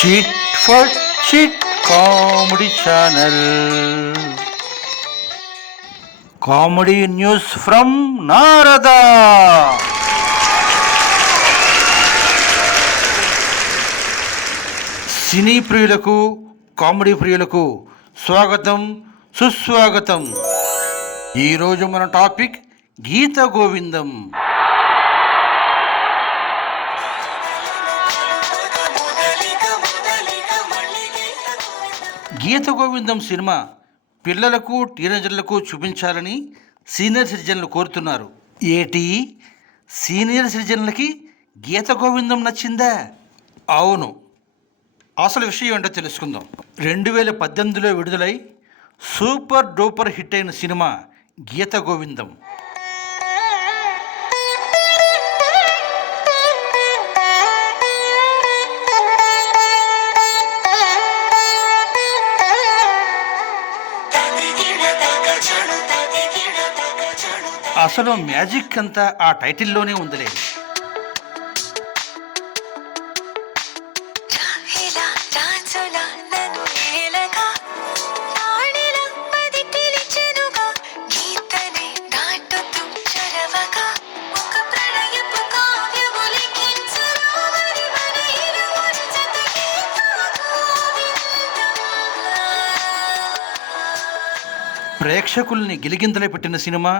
Chit for chit comedy channel. Comedy news from Narada. సినీ ప్రియులకు, comedy ప్రియులకు స్వాగతం, సుస్వాగతం. ఈరోజు మన టాపిక్ గీత గోవిందం. గీత గోవిందం సినిమా పిల్లలకు, టీనేజర్లకు చూపించాలని సీనియర్ సిటిజన్లు కోరుతున్నారు. ఏటి, సీనియర్ సిటిజన్లకి గీత గోవిందం నచ్చిందా? అవును, అసలు విషయం ఏంటో తెలుసుకుందాం. 2018లో విడుదలై సూపర్ డూపర్ హిట్ అయిన సినిమా గీత గోవిందం. అసలు మ్యాజిక్ అంతా ఆ టైటిల్లోనే ఉందిలే. ప్రేక్షకుల్ని గిలిగింతలే పెట్టిన సినిమా,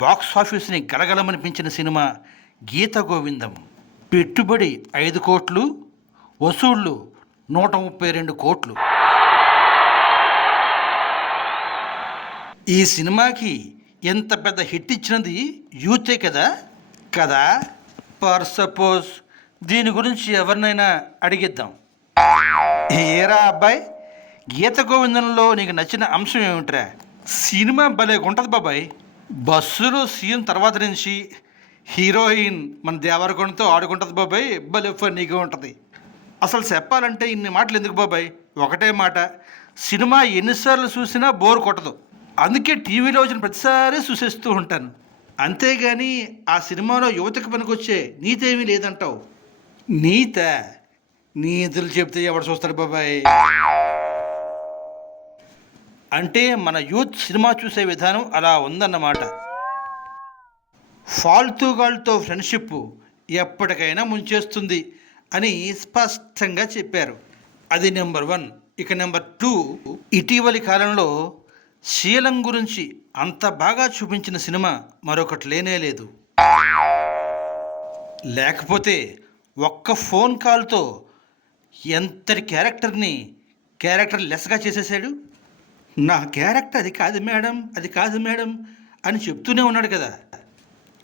బాక్స్ ఆఫీస్ని గలగలమనిపించిన సినిమా గీత గోవిందం. పెట్టుబడి 5 కోట్లు, వసూళ్లు 132 కోట్లు. ఈ సినిమాకి ఎంత పెద్ద హిట్ ఇచ్చినది యూతే కదా. ఫర్ సపోజ్ దీని గురించి ఎవరినైనా అడిగిద్దాం. ఏరా అబ్బాయి, గీత గోవిందంలో నీకు నచ్చిన అంశం ఏమిట్రా? సినిమా భలే ఉంటుంది బాబాయ్. బస్సులో సీన్ తర్వాత నుంచి హీరోయిన్ మన దేవరకొండతో ఆడుకుంటుంది బాబాయ్. భలే ఫన్నీగా ఉంటుంది. అసలు చెప్పాలంటే ఇన్ని మాటలు ఎందుకు బాబాయ్, ఒకటే మాట, సినిమా ఎన్నిసార్లు చూసినా బోర్ కొట్టదు. అందుకే టీవీలో వచ్చిన ప్రతిసారి చూసేస్తూ ఉంటాను. అంతేగాని ఆ సినిమాలో యువతకు పనికొచ్చే నీతేమీ లేదంటావు. నీతులు చెప్తే ఎవడు చూస్తాడు బాబాయ్? అంటే మన యూత్ సినిమా చూసే విధానం అలా ఉందన్నమాట. ఫాల్తూగాళ్ళతో ఫ్రెండ్షిప్ ఎప్పటికైనా ముంచేస్తుంది అని స్పష్టంగా చెప్పారు. అది నెంబర్ 1. ఇక నెంబర్ 2, ఇటీవలి కాలంలో శీలం గురించి అంత బాగా చూపించిన సినిమా మరొకటి లేనేలేదు. లేకపోతే ఒక్క ఫోన్ కాల్తో ఎంతటి క్యారెక్టర్ లెస్గా చేసేసాడు. నా క్యారెక్టర్ అది కాదు మేడం అని చెప్తూనే ఉన్నాడు కదా.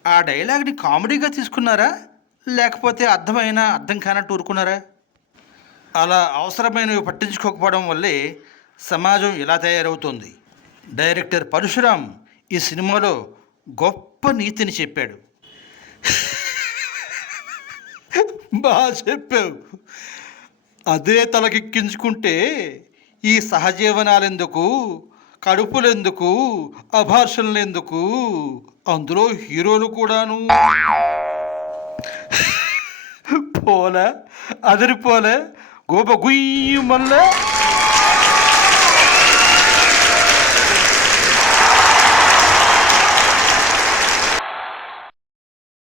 ఆ డైలాగ్ని కామెడీగా తీసుకున్నారా, లేకపోతే అర్థం కానట్టు ఊరుకున్నారా? అలా అవసరమైనవి పట్టించుకోకపోవడం వల్లే సమాజం ఇలా తయారవుతోంది. డైరెక్టర్ పరశురామ్ ఈ సినిమాలో గొప్ప నీతిని చెప్పాడు. బాగా చెప్పావు. అదే తలకెక్కించుకుంటే ఈ సహజీవనాలెందుకు, కడుపులెందుకు, అభాషణలెందుకు, అందులో హీరోలు కూడాను. అదిరిపోలే గోప గుయ్యి మళ్ళా.